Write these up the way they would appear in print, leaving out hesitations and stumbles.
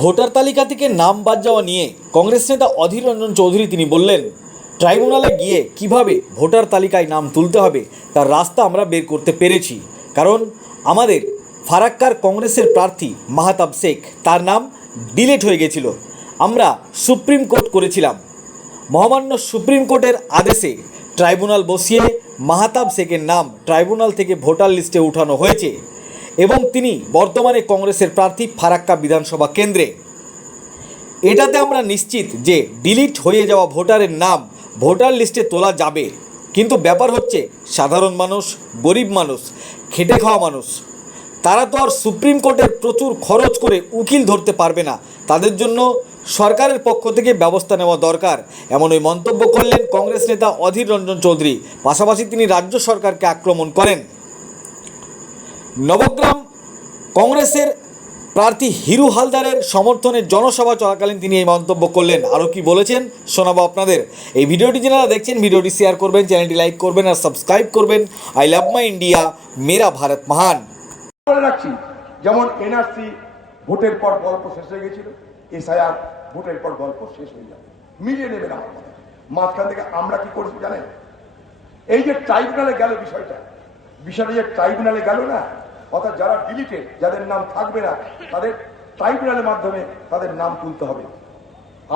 Voter তালিকা থেকে নাম বাদ যাওয়া নিয়ে কংগ্রেস নেতা অধীর রঞ্জন চৌধুরী তিনি বললেন, ট্রাইব্যুনালে গিয়ে কিভাবে ভোটার তালিকায় নাম তুলতে হবে তার রাস্তা আমরা বের করতে পেরেছি। কারণ আমাদের ফারাক্কার কংগ্রেসের প্রার্থী মাহতাব শেখ, তার নাম ডিলিট হয়ে গেছিল। আমরা সুপ্রিম কোর্ট করেছিলাম, মহামান্য সুপ্রিম কোর্টের আদেশে ট্রাইব্যুনাল বসিয়ে মাহতাব শেখের নাম ট্রাইব্যুনাল থেকে ভোটার লিস্টে উঠানো হয়েছে এবং তিনি বর্তমানে কংগ্রেসের প্রার্থী ফারাক্কা বিধানসভা কেন্দ্রে। এটাতে আমরা নিশ্চিত যে ডিলিট হয়ে যাওয়া ভোটারের নাম ভোটার লিস্টে তোলা যাবে। কিন্তু ব্যাপার হচ্ছে, সাধারণ মানুষ, গরিব মানুষ, খেটে খাওয়া মানুষ, তারা তো আর সুপ্রিম কোর্টের প্রচুর খরচ করে উকিল ধরতে পারবে না। তাদের জন্য সরকারের পক্ষ থেকে ব্যবস্থা নেওয়া দরকার, এমন ওই মন্তব্য করলেন কংগ্রেস নেতা অধীর রঞ্জন চৌধুরী। পাশাপাশি তিনি রাজ্য সরকারকে আক্রমণ করেন। নবগ্রাম কংগ্রেসের প্রার্থী হিরু হালদারের সমর্থনে জনসভা চলাকালীন তিনি এই মন্তব্য করলেন। আরও কি বলেছেন শোনাবো আপনাদের। এই ভিডিওটি যারা দেখছেন, ভিডিওটি শেয়ার করবেন, চ্যানেলটি লাইক করবেন আর সাবস্ক্রাইব করবেন। আই লাভ মাই ইন্ডিয়া, মেরা ভারত মহান। বলে রাখছি, যেমন এনআরসি ভোটের পর গল্প শেষ হয়ে গেছিল, এসআইআর ভোটের পর গল্প শেষ হয়ে যাবে, মিলিয়ে নেবেন আমার কথা। মাঝখান থেকে আমরা কি করছি জানেন? এই যে ট্রাইব্যুনালে গেল বিষয়টা যে ট্রাইব্যুনালে গেল না, অর্থাৎ যারা ডিলিটেড, যাদের নাম থাকবে না, তাদের ট্রাইব্যুনালের মাধ্যমে তাদের নাম তুলতে হবে।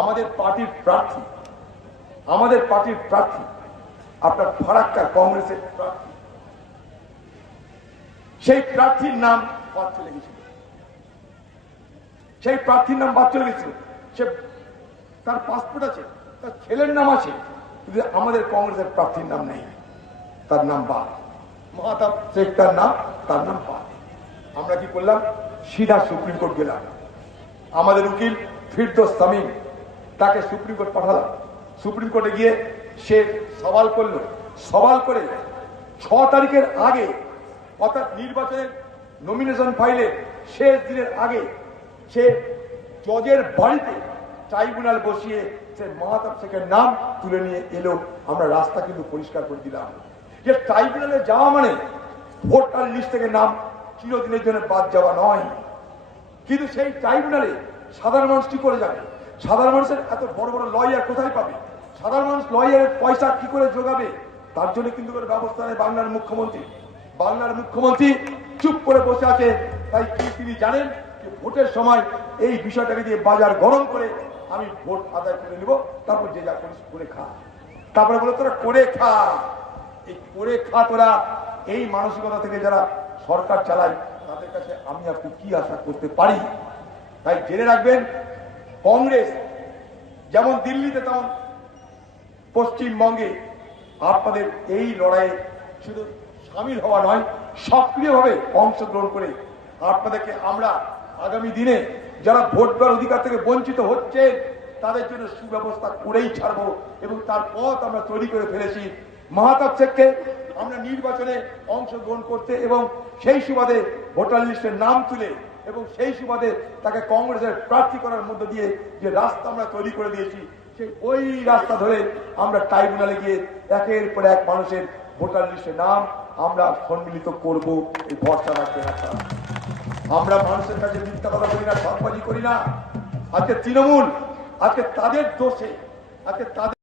আমাদের পার্টির প্রার্থী আপনার ফারাক্কার কংগ্রেসের প্রার্থী, সেই প্রার্থীর নাম বাদ চলে গেছিল। সে তার পাসপোর্ট আছে, তার ছেলের নাম আছে, কিন্তু আমাদের কংগ্রেসের প্রার্থীর নাম নেই, তার নাম বাদ। মাহতাব শেখ তার নাম বাদ। আমরা কি করলাম? সিধা সুপ্রিম কোর্ট গেলাম। আমাদের উকিল ফিরদৌস তামিম, তাকে সুপ্রিম কোর্ট পাঠালাম। সুপ্রিম কোর্টে গিয়ে সে সওয়াল করে 6 তারিখের আগে, অর্থাৎ নির্বাচনের নমিনেশন ফাইলে শেষ দিনের আগে, সে জজের বাড়িতে ট্রাইব্যুনাল বসিয়ে সে মাহতাব শেখের নাম তুলে নিয়ে এলো। আমরা রাস্তা কিন্তু পরিষ্কার করে দিলাম যে ট্রাইব্যুনালে যাওয়া মানে ভোটার লিস্ট থেকে নাম চিরদিনের জন্য বাদ যাওয়া নয়। কিন্তু সেই ট্রাইব্যুনালে সাধারণ মানুষ কি করে যাবে? সাধারণ মানুষের এত বড় বড় লয়ার কোথায় পাবে? সাধারণ মানুষ লয়ারের পয়সা কি করে যোগাবে? তার জন্য কিন্তু কোনো ব্যবস্থা নেই। বাংলার মুখ্যমন্ত্রী চুপ করে বসে আছে। তাই কি তিনি জানেন যে ভোটের সময় এই বিষয়টাকে দিয়ে বাজার গরম করে আমি ভোট আদায় করে নিব, তারপর যে যা করিস করে খা। তারপরে বলে তোরা করে খা, এই করে খা তোরা। এই মানসিকতা থেকে যারা সরকার চালায় তাদের কাছে আমি আপনি কি আশা করতে পারি? তাই জেনে রাখবেন, কংগ্রেস যেমন দিল্লিতে তেমন পশ্চিমবঙ্গে আপনাদের এই লড়াইয়ে শুধু সামিল হওয়া নয়, সক্রিয়ভাবে অংশগ্রহণ করে আপনাদেরকে আমরা আগামী দিনে যারা ভোট দেওয়ার অধিকার থেকে বঞ্চিত হচ্ছে তাদের জন্য সুব্যবস্থা করেই ছাড়বো। এবং তার পথ আমরা তৈরি করে ফেলেছি। মাহতাব শেখকে আমরা নির্বাচনে অংশগ্রহণ করতে এবং সেই সুবাদে ভোটার লিস্টের নাম তুলে এবং সেই সুবাদে তাকে কংগ্রেসের প্রার্থী করার মধ্য দিয়ে যে রাস্তা আমরা তৈরি করে দিয়েছি, সেই ওই রাস্তা ধরে আমরা ট্রাইব্যুনালে গিয়ে একের পর এক মানুষের ভোটার লিস্টের নাম আমরা সম্মিলিত করব। এই ভরসা রাখতে রাখা, আমরা মানুষের কাছে মিথ্যা কথা বলি না, সৎবাজি করি না। আজকে তৃণমূল, আজকে তাদের দোষে, আজকে তাদের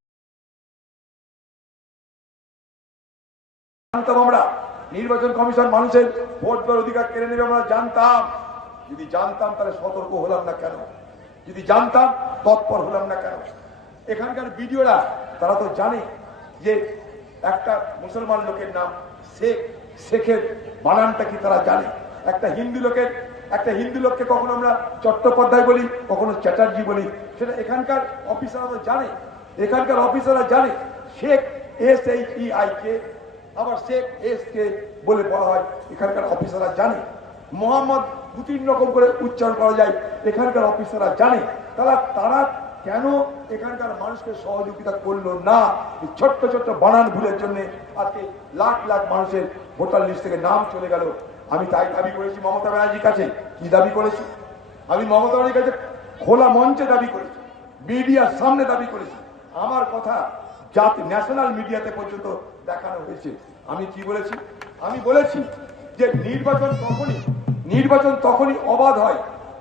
আমরা নির্বাচন কমিশন মানুষের ভোট দেওয়ার অধিকার কেড়ে নেবে, আমরা জানতাম। যদি জানতাম তাহলে সতর্ক হলাম না কেন? যদি জানতাম তৎপর হলাম না কেন? এখানকার বিডিওরা তারা তো জানে যে একটা মুসলমান লোকের নাম শেখের বানানটা কি তারা জানে। একটা হিন্দু লোককে কখনো আমরা চট্টোপাধ্যায় বলি, কখনো চ্যাটার্জি বলি, সেটা এখানকার অফিসাররা তো জানে। শেখ SHEIK, আবার শেখ SK বলে বলা হয়, এখানকার অফিসাররা জানে। মোহাম্মদ 2-3 রকম করে উচ্চারণ করা যায়, এখানকার অফিসাররা জানে। তারা কেন এখানকার মানুষকে সহযোগিতা করলো না? ছোট্ট বানান ভুলের জন্য আজকে লাখ লাখ মানুষের ভোটার লিস্ট থেকে নাম চলে গেল। আমি তাই দাবি করেছি মমতা ব্যানার্জির কাছে। কি দাবি করেছি? আমি মমতা ব্যানার্জির কাছে খোলা মঞ্চে দাবি করেছি, মিডিয়ার সামনে দাবি করেছি। আমার কথা ন্যাশনাল মিডিয়াতে পর্যন্ত দেখানো হয়েছে। আমি কি বলেছি? আমি বলেছি যে নির্বাচন তখনই অবাধ হয়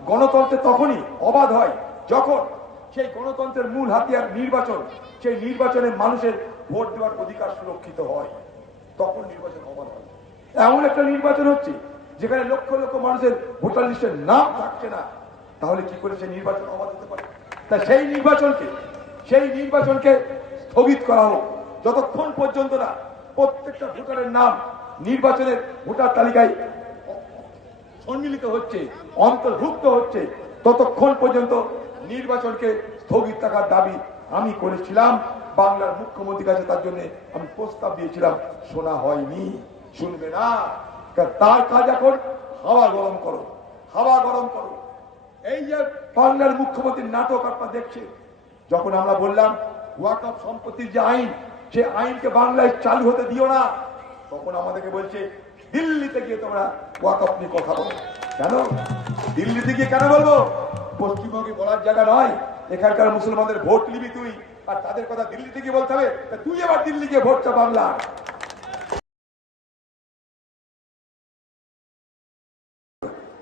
গণতন্ত্র তখনই অবাধ হয় যখন সেই গণতন্ত্রের মূল হাতিয়ার নির্বাচন, সেই নির্বাচনে মানুষের ভোট দেওয়ার অধিকার সুরক্ষিত হয়, তখন নির্বাচন অবাধ হয়। এমন একটা নির্বাচন হচ্ছে যেখানে লক্ষ লক্ষ মানুষের ভোটার লিস্টের নাম থাকছে না, তাহলে কি করে সেই নির্বাচন অবাধ হতে পারে? তা সেই নির্বাচনকে স্থগিত করা হোক, যতক্ষণ পর্যন্ত না প্রত্যেকটা ভোটারের নাম নির্বাচনের ভোটার তালিকায় সম্মিলিত হচ্ছে, অন্তর্ভুক্ত হচ্ছে, ততক্ষণ পর্যন্ত নির্বাচনকে স্থগিত থাকার দাবি আমি করেছিলাম। বাংলার মুখ্যমন্ত্রীর কাছে তার জন্য আমি প্রস্তাব দিয়েছিলাম, শোনা হয়নি, শুনবে না। তার কাজ এখন হাওয়া গরম করো, হাওয়া গরম করো। এই যে বাংলার মুখ্যমন্ত্রীর নাটক আপনারা দেখছেন, যখন আমরা বললাম ওয়াকফ সম্পত্তির যে আইন, সে আইনকে বাংলায় চালু হতে দিও না, তখন আমাদেরকে বলছে দিল্লিতে গিয়ে তোমরা ওয়াকফ নিয়ে কথা বলো। কেন দিল্লিতে গিয়ে কেন বলবো? পশ্চিমবঙ্গে বলার জায়গা নয়, এখানকার মুসলমানদের ভোট নিবি তুই, আর তাদের কথা দিল্লিতে গিয়ে বলতে হবে, তা তুই আবার দিল্লি গিয়ে ভোট চা বাংলা।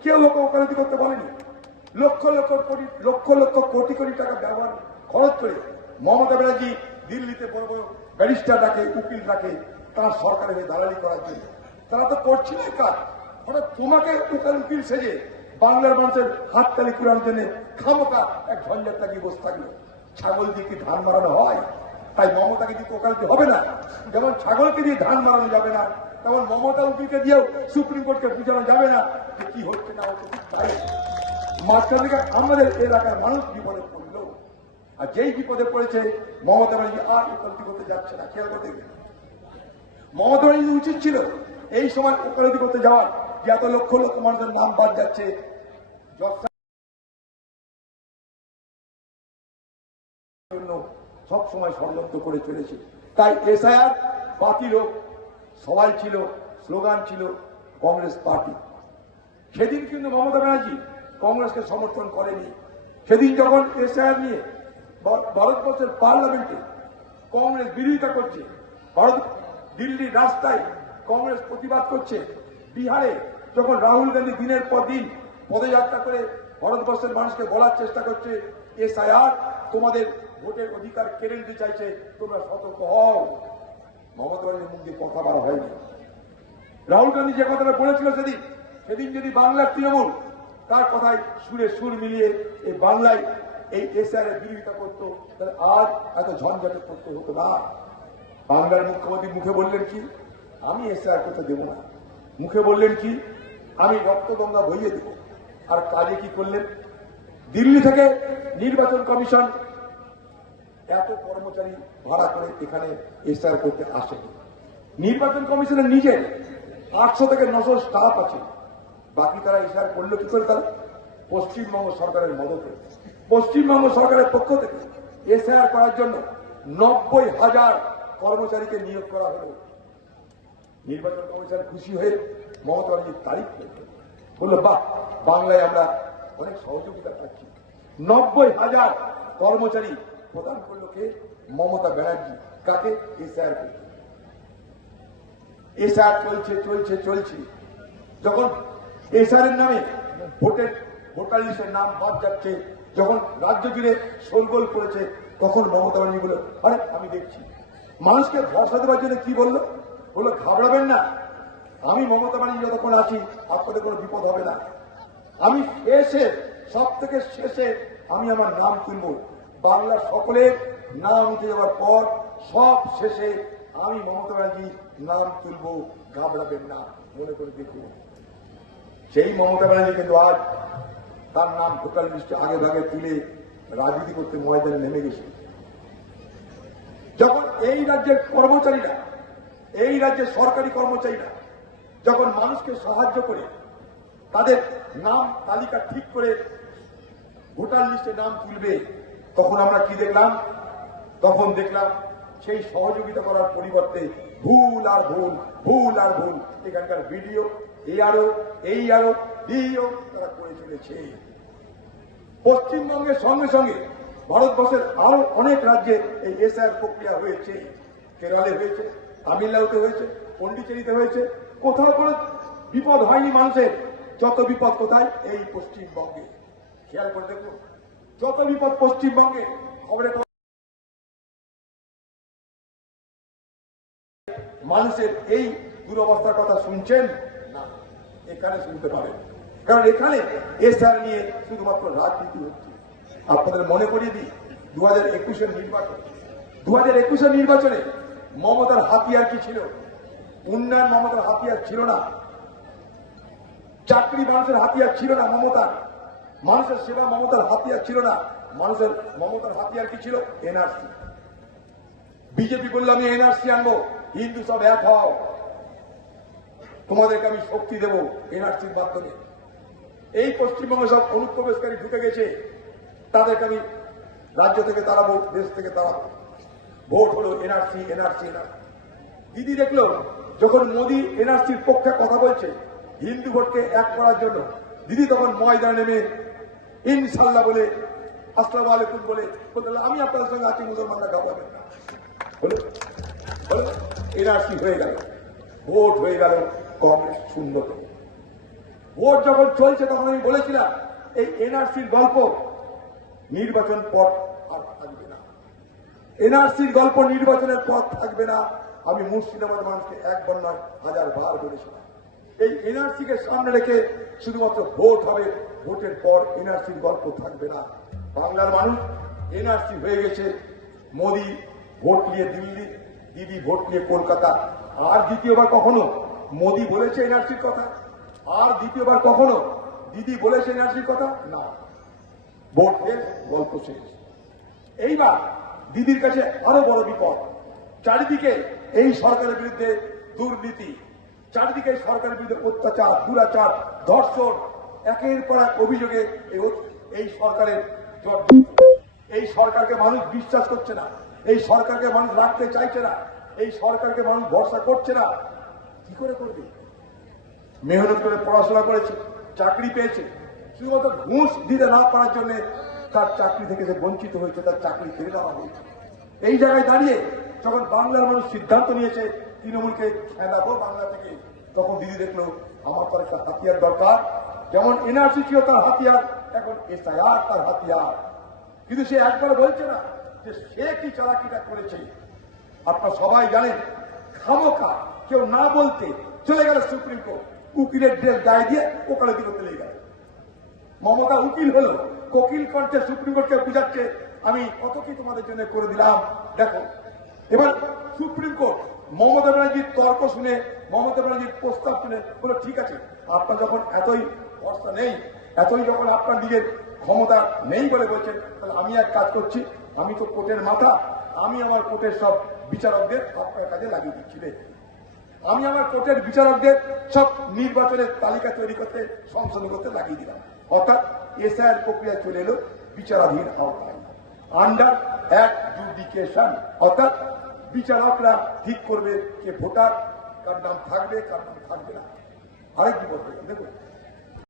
কেউ ওকে ওকালতি করতে বলেনি। লক্ষ লক্ষ কোটি কোটি টাকা ব্যবহার খরচ করে মমতা ব্যানার্জি দিল্লিতে বড় বড় ব্যারিস্টার ডাকে, উকিল ডাকে তার সরকারের হয়ে দালালি করার জন্য। তারা তো করছিল কাজ, হঠাৎ তোমাকে উকিল সেজে বাংলার মানুষের হাততালি কুড়ানোর জন্য খামোকা এক ঝঞ্ঝাট লাগিয়ে বসে থাকলো। ছাগল দিয়ে কি ধান মারানো হয়? তাই মমতাকে দিয়ে ওকালতি হবে না। যেমন ছাগলকে দিয়ে ধান মারানো যাবে না, তেমন মমতা উকিলকে দিয়েও সুপ্রিম কোর্টকে বুঝানো যাবে না যে কি হচ্ছে না হচ্ছে। মাঝখানে আমাদের এলাকার মানুষ বিপদে পড়লো, আর যেই বিপদে পড়েছে মমতা ব্যানার্জি আর ওকালতি করতে যাচ্ছে না। খেয়াল করতে মমতা ব্যানার্জি উচিত ছিল এই সময় ওকালতি করতে যাওয়ার, যে এত লক্ষ লক্ষ মানুষের নাম বাদ যাচ্ছে, সব সময় ষড়যন্ত্র করে চলেছে। তাই এসআইআর বাতিল হোক সবাই ছিল, স্লোগান ছিল কংগ্রেস পার্টি। সেদিন কিন্তু মমতা ব্যানার্জি কংগ্রেসকে সমর্থন করেনি। সেদিন যখন এসআইআর নিয়ে ভারতবর্ষের পার্লামেন্টে কংগ্রেস বিরোধিতা করছে, দিল্লির রাস্তায় কংগ্রেস প্রতিবাদ করছে, বিহারে যখন রাহুল গান্ধী দিনের পর দিন পদযাত্রা করে ভারতবর্ষের মানুষকে বলার চেষ্টা করছে এসআইআর তোমাদের ভোটের অধিকার কেড়ে নিতে চাইছে, তোমরা সতর্ক হও, মমতা ব্যানার্জির মুখ দিয়ে কথা বলা হয়নি। রাহুল গান্ধী যে কথাটা বলেছিল সেদিন যদি বাংলার তৃণমূল তার কথায় সুরে সুর মিলিয়ে এই বাংলায় এই এসআইআর এর বিরোধিতা করতো, তাহলে আজ এত ঝঞ্ঝাটে করতে হতো না। বাংলার মুখ্যমন্ত্রী মুখে বললেন কি, আমি এসআইআর করতে দেব না, মুখে বললেন কি, আমি রক্তগঙ্গা বইয়ে দেব, আর কাজে কি করলেন? দিল্লি থেকে নির্বাচন কমিশন এত কর্মচারী ভাড়া করে এখানে এসআইআর করতে আসে। নির্বাচন কমিশনের নিজের 800 থেকে 900 স্টাফ আছে, বাকি তারা এসআইআর করলো কি করে? তারা পশ্চিমবঙ্গ সরকারের মদতে, পশ্চিমবঙ্গ সরকারের পক্ষ থেকে এসআইআর করার জন্য 90,000 কর্মচারীকে নিয়োগ করা হলো। নির্বাচন কমিশন খুশি হয়ে মমতা ব্যানার্জির তারিফ বললো, বাহ, বাংলায় আমরা অনেক সহযোগিতা পাচ্ছি। 90,000 কর্মচারী প্রদান করলো কে? মমতা ব্যানার্জি। কাকে? এসআইআর করতে। এসআইআর চলছে। যখন এসআইআর এর নামে ভোটার লিস্টের নাম বাদ যাচ্ছে, যখন রাজ্য জুড়ে শোরগোল করেছে, তখন মমতা ব্যানার্জি বলল, আরে আমি দেখছি। মানুষকে ভরসা দেওয়ার জন্য কি বললো? ঘাবড়াবেন না, আমি মমতা ব্যানার্জি যতক্ষণ আছি আপনাদের কোনো বিপদ হবে না। আমি সব থেকে শেষে আমি আমার নাম তুলব, বাংলার সকলের নাম উঠে যাওয়ার পর সব শেষে আমি মমতা ব্যানার্জি নাম তুলব, ঘাবড়াবেন না, মনে করে দেখুন। সেই মমতা ব্যানার্জি কিন্তু আজ তার নাম ভোটার লিস্টে আগে ভাগে তুলে রাজনীতি করতে ময়দানে নেমে গেছে। যখন এই রাজ্যের কর্মচারীরা, এই রাজ্যের সরকারি কর্মচারীরা যখন মানুষকে সাহায্য করে তাদের নাম তালিকা ঠিক করে ভোটার লিস্টে নাম তুলবে, তখন আমরা কি দেখলাম? তখন দেখলাম সেই সহযোগিতা করার পরিবর্তে ভুল আর ভুল এখানকার ভিডিও এই আরো ডিও তারা করে চলেছে। পশ্চিমবঙ্গের সঙ্গে সঙ্গে ভারতবর্ষের আরো অনেক রাজ্যে এই এসআইআর প্রক্রিয়া হয়েছে। কেরলে হয়েছে, তামিলনাড়ুতে হয়েছে, পন্ডিচেরিতে হয়েছে। কোথাও কোনো বিপদ হয়নি মানুষের। যত বিপদ কোথায়? এই পশ্চিমবঙ্গে। খেয়াল করে দেখুন, যত বিপদ পশ্চিমবঙ্গে খবরে মানুষের এই দুরবস্থার কথা শুনছেন না, এখানে শুনতে পারেন, কারণ এখানে এসআর নিয়ে শুধুমাত্র রাজনীতি হচ্ছে। আপনাদের মনে করিয়ে দিই, 2021-এর নির্বাচন, 2021-এর নির্বাচনে মমতার হাতিয়ার কি ছিল? উন্নয়ন মমতার হাতিয়ার ছিল না, চাকরি মানুষের হাতিয়ার ছিল না, মানুষের সেবা মমতার হাতিয়ার ছিল না। মমতার হাতিয়ার কি ছিল? এনআরসি। বিজেপি বললো আমি এনআরসি আনবো, হিন্দু সব এক হও, তোমাদেরকে আমি শক্তি দেবো এনআরসির মাধ্যমে। এই পশ্চিমবঙ্গে সব অনুপ্রবেশকারী ঢুকে গেছে, তাদেরকে আমি রাজ্য থেকে তাড়াবো, দেশ থেকে তাড়াবো। ভোট হলো এনআরসি, এনআরসি, এনআরসি। দিদি দেখলো যখন মোদী এনআরসির পক্ষে কথা বলছে হিন্দু ভোটকে এক করার জন্য, দিদি তখন ময়দানে নেমে ইনশাল্লাহ বলে, আসসালামু আলাইকুম বলে বলতে, আমি আপনাদের সঙ্গে আছি, মুসলমানরা ঘাবড়াবেন না। হলো এনআরসি হয়ে গেল, ভোট হয়ে গেল কংগ্রেস শূন্য। ভোট যখন চলছে তখন আমি বলেছিলাম এই এনআরসির গল্প নির্বাচন পর আর থাকবে না, এনআরসির গল্প নির্বাচনের পর থাকবে না। আমি মুর্শিদাবাদ মানুষকে একবার নয় 1000 বার বলেছিলাম, এই এনআরসি কে সামনে রেখে শুধুমাত্র ভোট হবে, ভোটের পর এনআরসির গল্প থাকবে না। বাংলার মানুষ এনআরসি হয়ে গেছে, মোদী ভোট নিয়ে দিল্লি, দিদি ভোট নিয়ে কলকাতা। আর দ্বিতীয়বার কখনো মোদী বলেছে এনআরসির কথা? আর দ্বিতীয়বার কখনো দিদি বলেছে এনআরসির কথা? না। ভোট শেষ, গল্প শেষ। এইবার দিদির কাছে আরো বড় বিপদ, চারিদিকে এই সরকারের বিরুদ্ধে দুর্নীতি, চারিদিকে সরকারের বিরুদ্ধে অত্যাচার, দুরাচার, ধর্ষণ, একের পর এক অভিযোগে এই সরকারের এই সরকারকে মানুষ বিশ্বাস করছে না, এই সরকারকে মানুষ রাখতে চাইছে না, এই সরকারকে মানুষ ভরসা করছে না। কি করে করবে? মেহনত করে পড়াশোনা করেছে, চাকরি পেয়েছে, শুধুমাত্র ঘুষ দিতে না পারার জন্য তার চাকরি থেকে সে বঞ্চিত হয়েছে, তার চাকরি ফিরে দেওয়া হয়েছে। এই জায়গায় দাঁড়িয়ে যখন বাংলার মানুষ সিদ্ধান্ত নিয়েছে তৃণমূলকে খেলাবো বাংলা থেকে, তখন দিদি দেখলো আমার তো একটা হাতিয়ার দরকার। যেমন এনআরসি ছিল তার হাতিয়ার, এখন এসআইআর তার হাতিয়ার। কিন্তু সে একবার বলছে না যে সে কি চালাকিটা করেছে। আপনারা সবাই জানেন, খামোখা কেউ না বলতে চলে গেল সুপ্রিম কোর্ট, উকিলের ড্রেস গায়ে দিয়ে ওকালতি করতে লেগে গেল। মমতা উকিল হলো, কোকিল কণ্ঠে সুপ্রিম কোর্টকে বুঝাচ্ছে আমি কত কি তোমাদের জন্য করে দিলাম, দেখো। এবার সুপ্রিম কোর্ট মমতা ব্যানার্জির তর্ক শুনে, মমতা ব্যানার্জির প্রস্তাব শুনে বলো ঠিক আছে, আপনার যখন এতই ভরসা নেই, এতই যখন আপনার নিজের ক্ষমতা নেই বলে বলছেন, তাহলে আমি এক কাজ করছি, আমি তো কোর্টের মাথা, আমি আমার কোর্টের সব বিচারকদের আপনার কাজে লাগিয়ে দিচ্ছিলেন। আমি আমার কোর্টের বিচারকদের সব নির্বাচনের তালিকা তৈরি করতে, সংশোধন করতে লাগিয়ে দিলাম। অর্থাৎ এসআইআর প্রক্রিয়া চলে এলো বিচারাধীন আওতায়, আন্ডার অ্যাডজুডিকেশন। অর্থাৎ বিচারকরা ঠিক করবে যে ভোটার কার নাম থাকবে, কার নাম থাকবে না। আরেক বিপদ দেখুন,